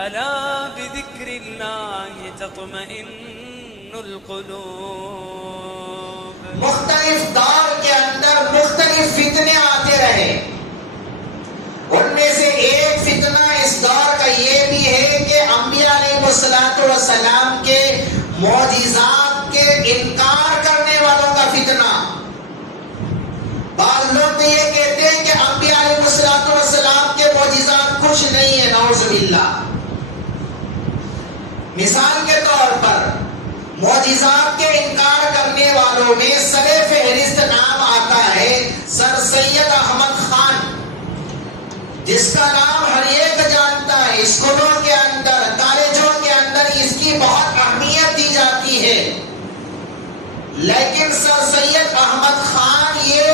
ألا بذكر الله تطمئن القلوب. مختلف دور کے اندر مختلف فتنے آتے رہے. ان میں سے ایک فتنہ اس دور کا یہ بھی ہے کہ انبیاء علیہ السلام کے معجزات کے انکار کرنے والوں کا فتنہ. بعض لوگ تو یہ کہتے ہیں کہ انبیاء علیہ السلام کے معجزات کچھ نہیں ہے، نعوذ باللہ. مثال کے طور پر معجزات کے انکار کرنے والوں میں سر فہرست نام آتا ہے سر سید احمد خان، جس کا نام ہر ایک جانتا ہے. اسکولوں کے اندر، کالجوں کے اندر اس کی بہت اہمیت دی جاتی ہے. لیکن سر سید احمد خان یہ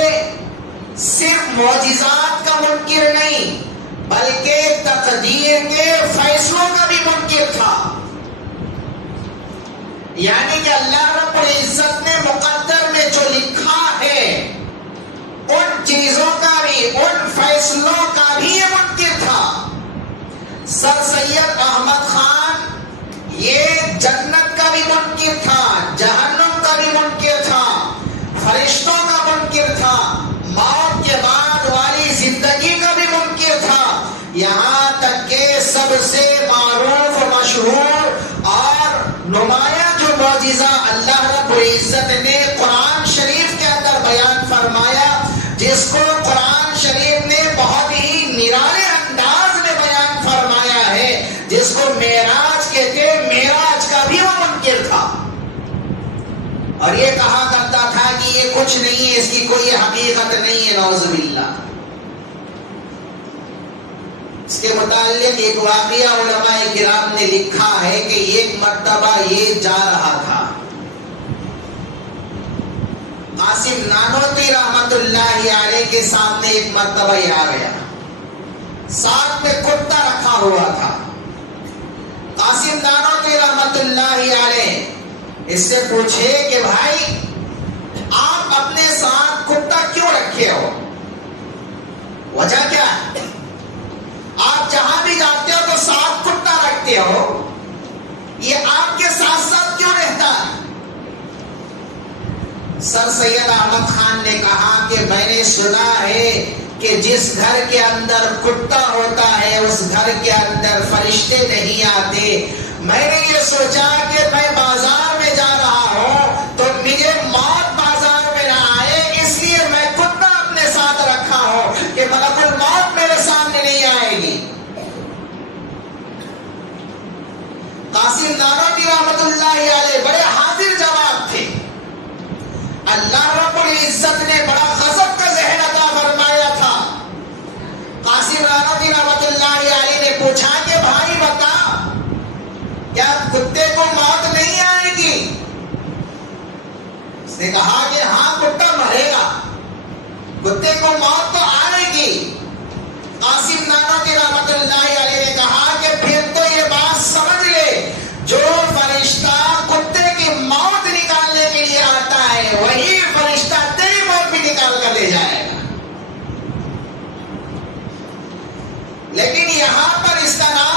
صرف معجزات کا منکر نہیں بلکہ تقدیر کے فیصلوں کا بھی منکر تھا. یعنی کہ اللہ رب العزت نے مقدر میں جو لکھا ہے ان چیزوں کا بھی، ان فیصلوں کا بھی یہ منکر تھا. سر سید احمد خان یہ جنت کا بھی منکر تھا، جہنم کا بھی منکر تھا، فرشتوں کا منکر تھا، موت کے بعد والی زندگی کا بھی منکر تھا. یہاں تک کہ سب سے معروف، مشہور اور نمایاں جو معجزہ اللہ رب العزت نے قرآن شریف کے اندر بیان فرمایا، جس کو قرآن شریف نے بہت ہی نرالے انداز میں بیان فرمایا ہے، جس کو معراج کہتے ہیں، معراج کا بھی وہ منکر تھا. اور یہ کہا کرتا تھا کہ یہ کچھ نہیں ہے، اس کی کوئی حقیقت نہیں ہے، نعوذ باللہ. اس کے متعلق ایک واقعہ علماء کرام نے لکھا ہے کہ ایک مرتبہ یہ جا رہا تھا، قاسم نانوتوی رحمت اللہ علیہ کے سامنے ایک مرتبہ یہ آ گیا. ساتھ میں کتا رکھا ہوا تھا. قاسم نانوتوی رحمت اللہ علیہ اس سے پوچھے کہ بھائی آپ اپنے ساتھ کتا کیوں رکھے ہو؟ وجہ کیا ہے؟ آپ جہاں بھی جاتے ہو تو ساتھ کتا رکھتے ہو، یہ آپ کے ساتھ ساتھ کیوں رہتا ہے؟ سر سید احمد خان نے کہا کہ میں نے سنا ہے کہ جس گھر کے اندر کتا ہوتا ہے اس گھر کے اندر فرشتے نہیں آتے. میں نے یہ سوچا کہ میں بازار میں جا رہا ہوں تو مجھے موت بازار میں نہ آئے، اس لیے میں کتا اپنے ساتھ رکھا ہوں کہ ملک الموت میرے سامنے نہیں آئے گی. قاسم نانوتوی رحمت اللہ علیہ بڑے حاضر جواب تھے. اللہ رب العزت نے بڑا غضب کا ذہن عطا فرمایا تھا. قاسم نانوتوی رحمت اللہ علیہ نے پوچھا کہ بھائی بتا، کیا کتے کو موت نہیں آئے گی؟ اس نے کہا کہ ہاں کتا مرے گا، کتے کو موت تو آئے گی. قاسم نانوتوی رحمت اللہ علیہ نے کہا کہ پھر تو یہ بات سمجھ لے، جو فرشتہ کتے کی موت نکالنے کے لیے آتا ہے وہی فرشتہ تیری موت بھی نکال کر لے جائے گا. لیکن یہاں پر اس کا نام